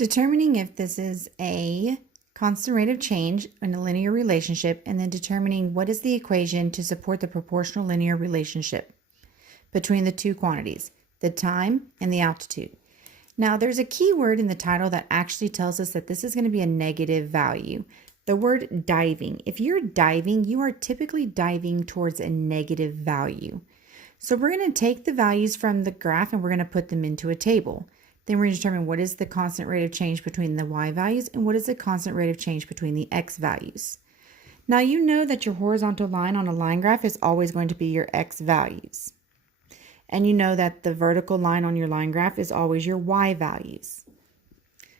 Determining if this is a constant rate of change in a linear relationship, and then determining what is the equation to support the proportional linear relationship between the two quantities, the time and the altitude. Now, there's a key word in the title that actually tells us that this is going to be a negative value. The word diving. If you're diving, you are typically diving towards a negative value. So we're going to take the values from the graph and we're going to put them into a table. Then we're going to determine what is the constant rate of change between the y values and what is the constant rate of change between the x values. Now you know that your horizontal line on a line graph is always going to be your x values. And you know that the vertical line on your line graph is always your y values.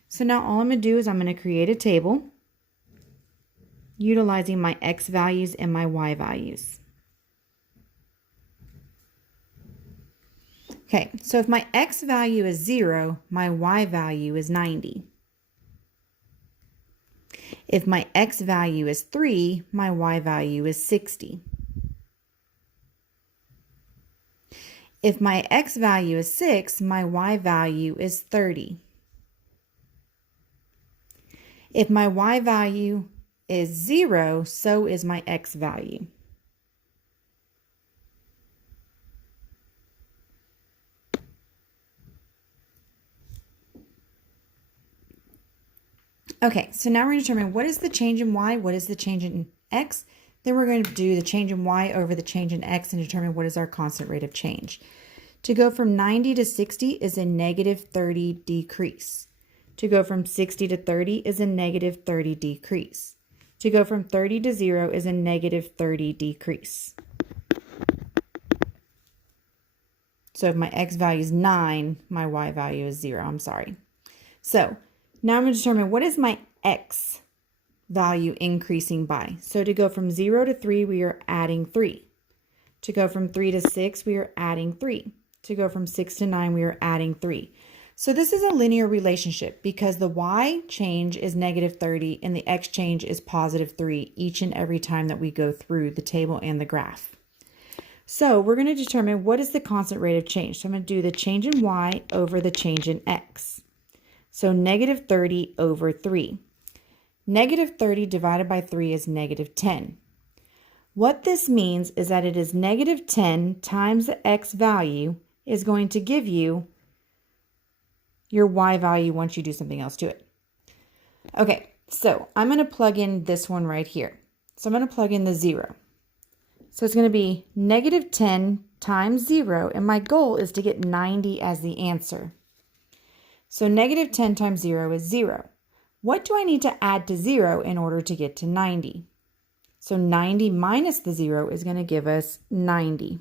So now all I'm going to do is I'm going to create a table utilizing my x values and my y values. Okay, so if my x value is 0, my y value is 90. If my x value is 3, my y value is 60. If my x value is 6, my y value is 30. If my y value is 0, so is my x value. Okay, so now we're going to determine what is the change in y, what is the change in x. Then we're going to do the change in y over the change in x and determine what is our constant rate of change. To go from 90 to 60 is a negative 30 decrease. To go from 60 to 30 is a negative 30 decrease. To go from 30 to 0 is a negative 30 decrease. So if my x value is 9, my y value is 0. I'm sorry. So now I'm going to determine what is my x value increasing by. So to go from 0 to 3, we are adding 3. To go from 3 to 6, we are adding 3. To go from 6 to 9, we are adding 3. So this is a linear relationship because the y change is negative 30 and the x change is positive 3 each and every time that we go through the table and the graph. So we're going to determine what is the constant rate of change. So I'm going to do the change in y over the change in x. So negative 30 over 3. Negative 30 divided by 3 is negative 10. What this means is that it is negative 10 times the x value is going to give you your y value once you do something else to it. Okay, so I'm going to plug in this one right here. So I'm going to plug in the 0. So it's going to be negative 10 times 0, and my goal is to get 90 as the answer. So negative 10 times 0 is 0. What do I need to add to 0 in order to get to 90? So 90 minus the 0 is going to give us 90.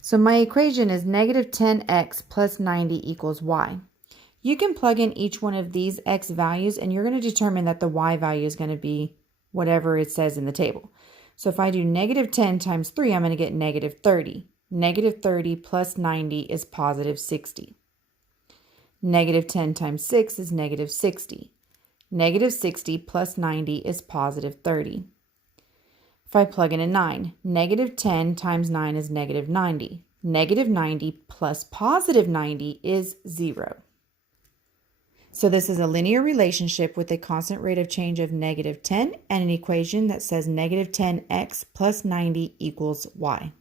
So my equation is negative 10x plus 90 equals y. You can plug in each one of these x values and you're going to determine that the y value is going to be whatever it says in the table. So if I do negative 10 times 3, I'm going to get negative 30. Negative 30 plus 90 is positive 60. Negative 10 times 6 is negative 60. Negative 60 plus 90 is positive 30. If I plug in a 9, negative 10 times 9 is negative 90. Negative 90 plus positive 90 is 0. So this is a linear relationship with a constant rate of change of negative 10 and an equation that says negative 10x plus 90 equals y.